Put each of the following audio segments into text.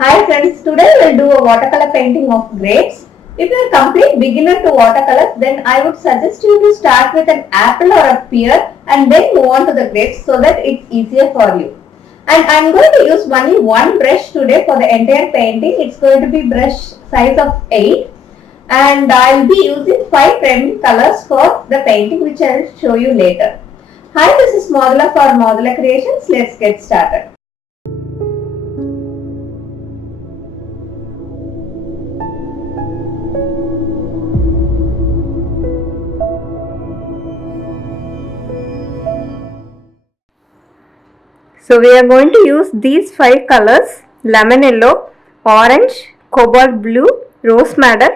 Hi friends, today we'll do a watercolor painting of grapes. If you're a complete beginner to watercolors, then I would suggest you to start with an apple or a pear and then move on to the grapes so that it's easier for you. And I'm going to use only one brush today for the entire painting. It's going to be brush size of 8 and I'll be using 5 primary colors for the painting which I'll show you later. Hi, this is Modula for Modula Creations. Let's get started. So we are going to use these 5 colors: lemon yellow, orange, cobalt blue, rose madder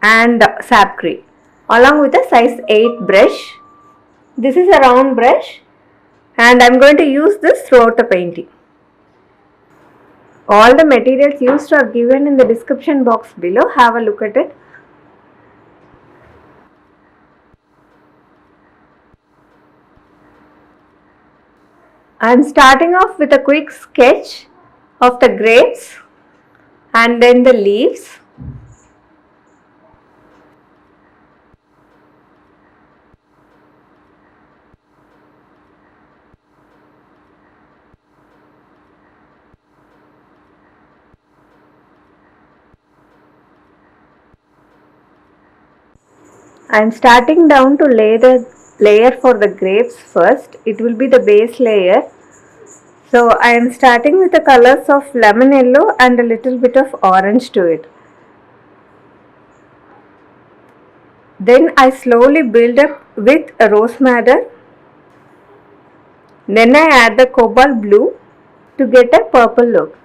and sap green, along with a size 8 brush. This is a round brush and I am going to use this throughout the painting. All the materials used are given in the description box below. Have a look at it. I am starting off with a quick sketch of the grapes and then the leaves. I am starting down to lay the layer for the grapes first. It will be the base layer. So I am starting with the colors of lemon yellow and a little bit of orange to it. Then I slowly build up with a rose madder. Then I add the cobalt blue to get a purple look.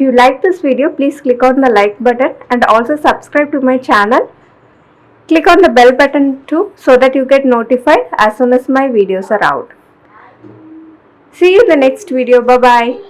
If you like this video, please click on the like button and also subscribe to my channel. Click on the bell button too so that you get notified as soon as my videos are out. See you in the next video. Bye bye.